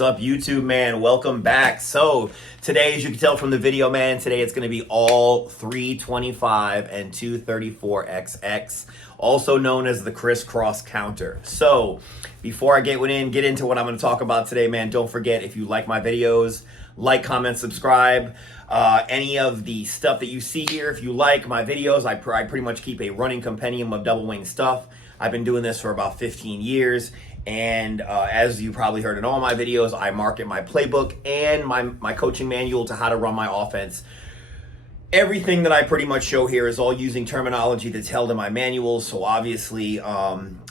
What's up, YouTube, man? Welcome back. So today, as you can tell from the video, man, today it's going to be all 325 and 234XX, also known as the crisscross counter. So before I get into what I'm going to talk about today, man, don't forget, if you like my videos, like, comment, subscribe. Any of the stuff that you see here, if you like my videos, I pretty much keep a running compendium of double wing stuff. I've been doing this for about 15 years. And as you probably heard in all my videos, I market my playbook and my coaching manual to how to run my offense. Everything that I pretty much show here is all using terminology that's held in my manuals. So obviously,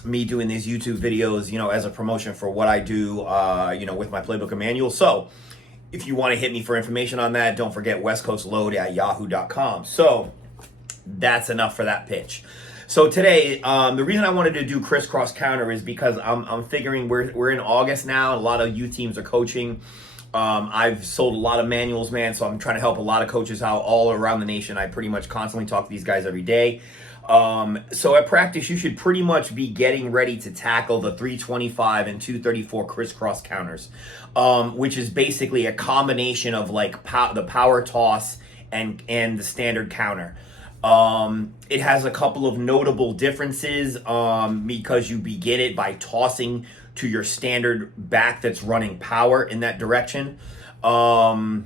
me doing these YouTube videos, as a promotion for what I do, with my playbook and manual. So if you want to hit me for information on that, don't forget westcoastload@yahoo.com. So that's enough for that pitch. So today, the reason I wanted to do crisscross counter is because I'm figuring we're in August now, and a lot of youth teams are coaching. I've sold a lot of manuals, man, so I'm trying to help a lot of coaches out all around the nation. I pretty much constantly talk to these guys every day. So at practice, you should pretty much be getting ready to tackle the 325 and 234 crisscross counters, which is basically a combination of like the power toss and the standard counter. It has a couple of notable differences because you begin it by tossing to your standard back that's running power in that direction. What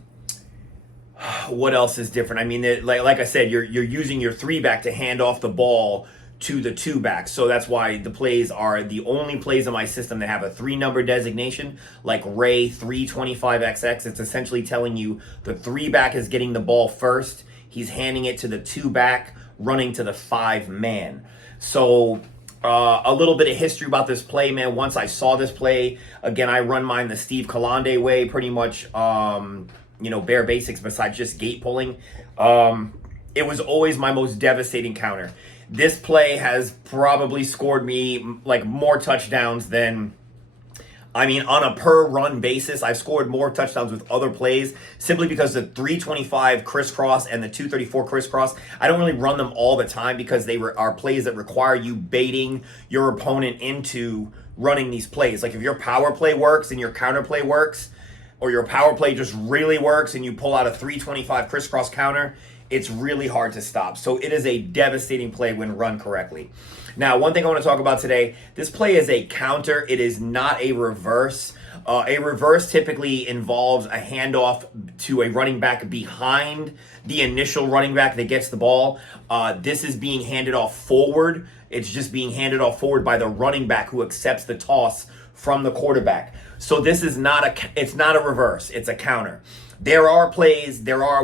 else is different? I mean, like I said, you're using your 3-back to hand off the ball to the 2-back. So that's why the plays are the only plays in my system that have a 3-number designation, like Ray 325XX. It's essentially telling you the 3-back is getting the ball first. He's handing it to the 2-back, running to the 5-man. So a little bit of history about this play, man. Once I saw this play, again, I run mine the Steve Kalande way, pretty much, bare basics besides just gate pulling. It was always my most devastating counter. This play has probably scored me like more touchdowns than... on a per run basis, I've scored more touchdowns with other plays simply because the 325 crisscross and the 234 crisscross, I don't really run them all the time because they are plays that require you baiting your opponent into running these plays. Like if your power play works and your counter play works, or your power play just really works and you pull out a 325 crisscross counter, it's really hard to stop. So it is a devastating play when run correctly. Now, one thing I want to talk about today, this play is a counter. It is not a reverse. A reverse typically involves a handoff to a running back behind the initial running back that gets the ball. This is being handed off forward. It's just being handed off forward by the running back who accepts the toss from the quarterback. So this is it's not a reverse. It's a counter. There are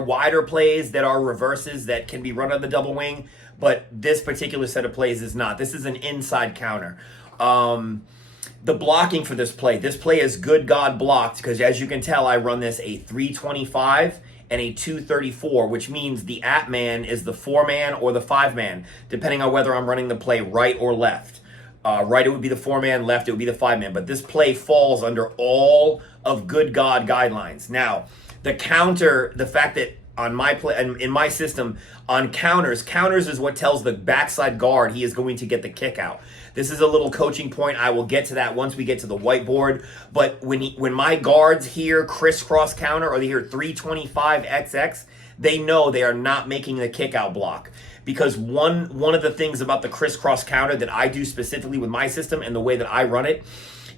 wider plays that are reverses that can be run on the double wing, but this particular set of plays is not. This is an inside counter. The blocking for this play is good God blocked because, as you can tell, I run this a 325 and a 234, which means the at man is the 4-man or the 5-man, depending on whether I'm running the play right or left. Right, it would be the 4-man, left, it would be the 5-man. But this play falls under all of good God guidelines. Now, the counter, the fact that on my play and in my system on counters is what tells the backside guard he is going to get the kick out. This is a little coaching point. I will get to that once we get to the whiteboard. But when my guards hear crisscross counter or they hear 325XX, they know they are not making the kick out block. Because one of the things about the crisscross counter that I do specifically with my system and the way that I run it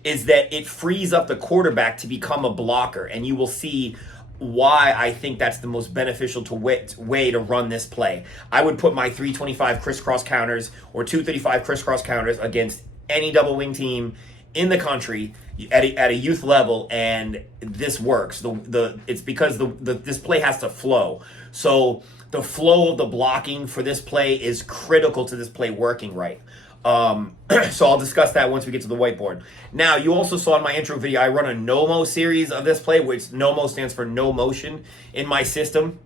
is that it frees up the quarterback to become a blocker. And you will see why I think that's the most beneficial way to run this play. I would put my 325 crisscross counters or 235 crisscross counters against any double wing team in the country at a youth level, and this works. It's because this play has to flow. So the flow of the blocking for this play is critical to this play working right. So I'll discuss that once we get to the whiteboard. Now, you also saw in my intro video, I run a no-mo series of this play, which no-mo stands for no motion in my system.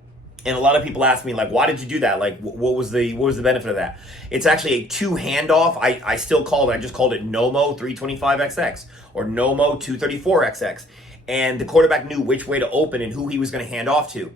And a lot of people ask me, like, why did you do that? Like, what was the benefit of that? It's actually a 2 handoff. I still call it, I just called it no-mo 325XX or no-mo 234XX. And the quarterback knew which way to open and who he was going to hand off to.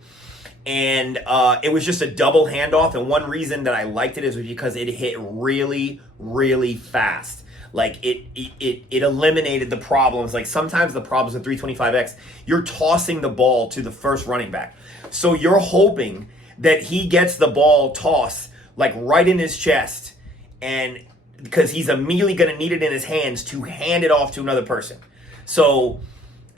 And it was just a double handoff. And one reason that I liked it is because it hit really, really fast. Like it eliminated the problems. Like sometimes the problems with 325X, you're tossing the ball to the first running back. So you're hoping that he gets the ball tossed like right in his chest, and because he's immediately going to need it in his hands to hand it off to another person. So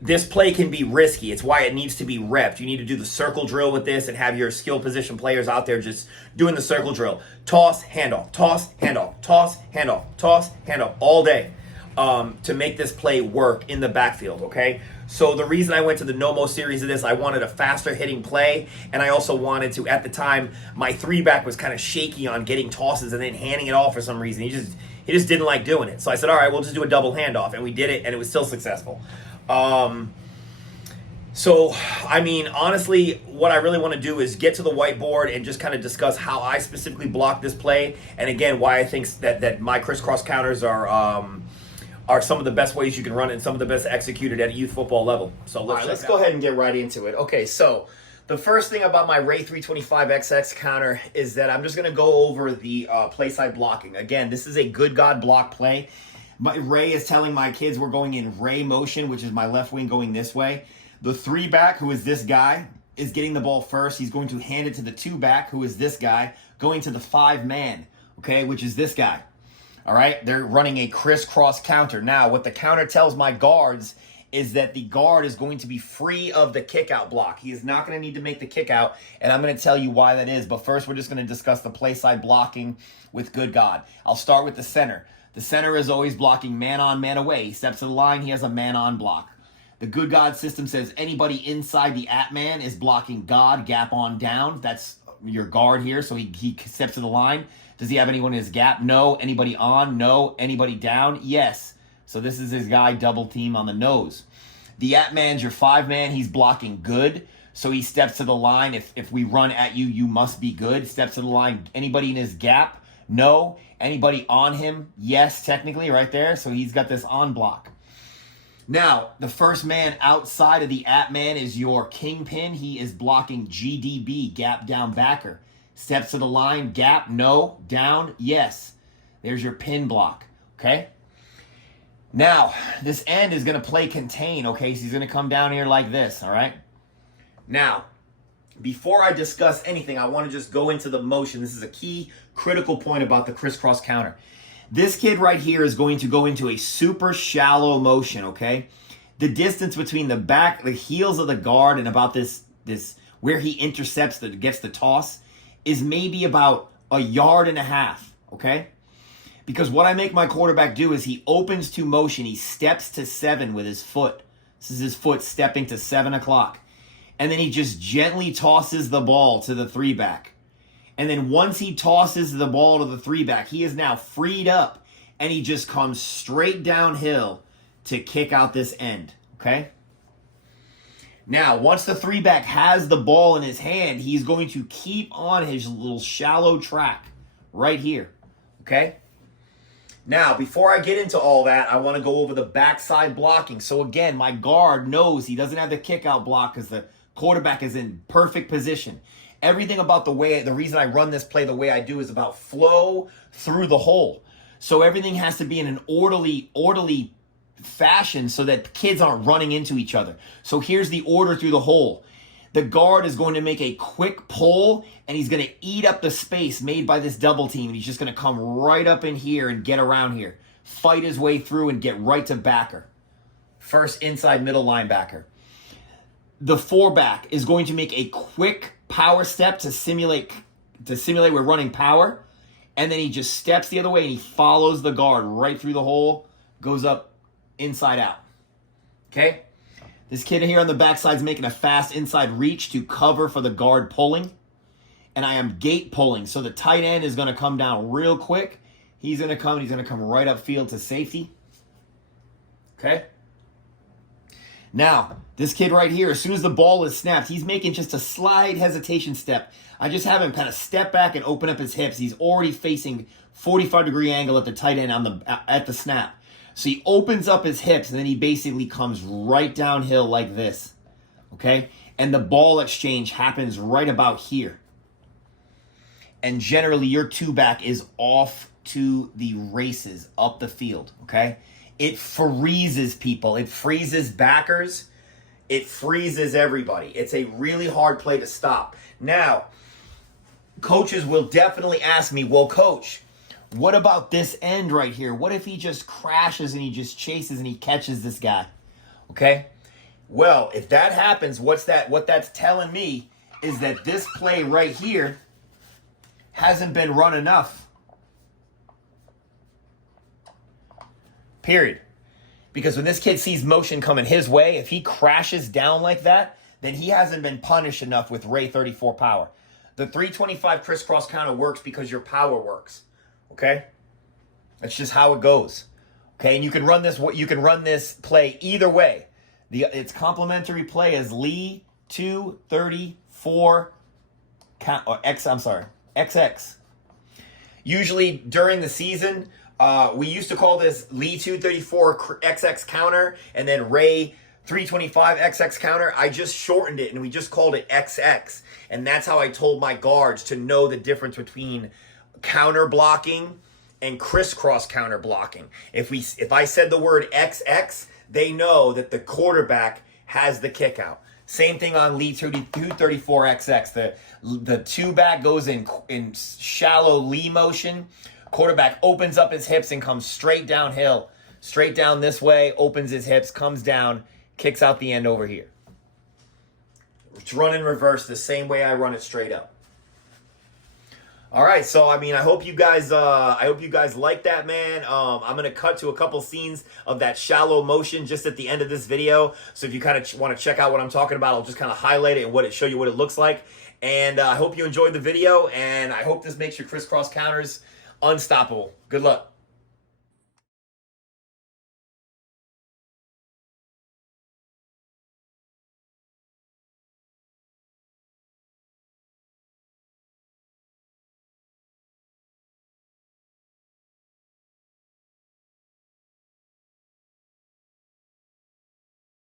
this play can be risky. It's why it needs to be repped. You need to do the circle drill with this and have your skill position players out there just doing the circle drill. Toss, handoff, toss, handoff, toss, handoff, toss, handoff all day to make this play work in the backfield, okay? So the reason I went to the No-Mo series of this, I wanted a faster hitting play, and I also wanted to, at the time, my 3-back was kind of shaky on getting tosses and then handing it off for some reason. He just didn't like doing it. So I said, all right, we'll just do a double handoff, and we did it, and it was still successful. So, I mean, honestly, what I really want to do is get to the whiteboard and just kind of discuss how I specifically block this play, and again, why I think that my crisscross counters are some of the best ways you can run it and some of the best executed at a youth football level. So let's go ahead and get right into it. Okay, so the first thing about my Ray 325XX counter is that I'm just going to go over the play side blocking. Again, this is a good God block play. Ray is telling my kids we're going in Ray motion, which is my left wing going this way. The 3-back, who is this guy, is getting the ball first. He's going to hand it to the 2-back, who is this guy, going to the 5-man, okay, which is this guy. All right, they're running a crisscross counter. Now, what the counter tells my guards is that the guard is going to be free of the kick-out block. He is not going to need to make the kick-out, and I'm going to tell you why that is. But first, we're just going to discuss the play side blocking with good God. I'll start with the center. The center is always blocking man on, man away. He steps to the line, he has a man on block. The good God system says anybody inside the at-man is blocking God, gap on down. That's your guard here, so he steps to the line. Does he have anyone in his gap? No. Anybody on? No. Anybody down? Yes. So this is his guy, double team on the nose. The at-man's your 5-man. He's blocking good. So he steps to the line. If we run at you, you must be good. Steps to the line. Anybody in his gap? No. Anybody on him? Yes, technically, right there. So he's got this on block. Now, the first man outside of the at-man is your kingpin. He is blocking GDB, gap down backer. Steps to the line, gap, no, down, yes. There's your pin block, okay? Now, this end is going to play contain, okay? So he's going to come down here like this, all right? Now, before I discuss anything, I want to just go into the motion. This is a key, critical point about the crisscross counter. This kid right here is going to go into a super shallow motion, okay? The distance between the heels of the guard and about this where he intercepts, gets the toss, is maybe about 1.5 yards, okay? Because what I make my quarterback do is he opens to motion. He steps to 7 with his foot. This is his foot stepping to 7 o'clock. And then he just gently tosses the ball to the 3-back. And then once he tosses the ball to the 3-back, he is now freed up. And he just comes straight downhill to kick out this end, okay? Now, once the 3-back has the ball in his hand, he's going to keep on his little shallow track right here, okay? Now, before I get into all that, I want to go over the backside blocking. So again, my guard knows he doesn't have the kick-out block because the quarterback is in perfect position. Everything about the reason I run this play the way I do is about flow through the hole. So everything has to be in an orderly fashion so that kids aren't running into each other. So here's the order through the hole. The guard is going to make a quick pull, and he's going to eat up the space made by this double team. And he's just going to come right up in here and get around here. Fight his way through and get right to backer. First inside middle linebacker. The 4-back is going to make a quick power step to simulate we're running power. And then he just steps the other way and he follows the guard right through the hole, goes up inside out. Okay? This kid here on the backside is making a fast inside reach to cover for the guard pulling. And I am gate pulling. So the tight end is going to come down real quick. He's going to come right upfield to safety. Okay? Now, this kid right here, as soon as the ball is snapped, he's making just a slight hesitation step. I just have him kind of step back and open up his hips. He's already facing 45-degree angle at the tight end at the snap. So he opens up his hips, and then he basically comes right downhill like this. Okay? And the ball exchange happens right about here. and generally your two back is off to the races up the field, okay? It freezes people. It freezes backers. It freezes everybody. It's a really hard play to stop. Now, coaches will definitely ask me, well, coach, what about this end right here? What if he just crashes and he just chases and he catches this guy? Okay? Well, if that happens, what that's telling me is that this play right here hasn't been run enough. Period. Because when this kid sees motion coming his way, if he crashes down like that, then he hasn't been punished enough with Ray 34 power. The 325 crisscross counter works because your power works. Okay? That's just how it goes. Okay, and you can run this play either way. Its complementary play is Lee 234 or XX. Usually during the season, we used to call this Lee 234 XX counter and then Ray 325 XX counter. I just shortened it and we just called it XX. And that's how I told my guards to know the difference between counter blocking and crisscross counter blocking. If I said the word XX, they know that the quarterback has the kick out. Same thing on Lee 234 XX. The two back goes in shallow Lee motion. Quarterback opens up his hips and comes straight downhill. Straight down this way, opens his hips, comes down, kicks out the end over here. It's run in reverse the same way I run it straight up. All right, so I hope you guys like that, man. I'm gonna cut to a couple scenes of that shallow motion just at the end of this video. So if you kind of want to check out what I'm talking about, I'll just kind of highlight it and show you what it looks like. And I hope you enjoyed the video, and I hope this makes your crisscross counters unstoppable. Good luck.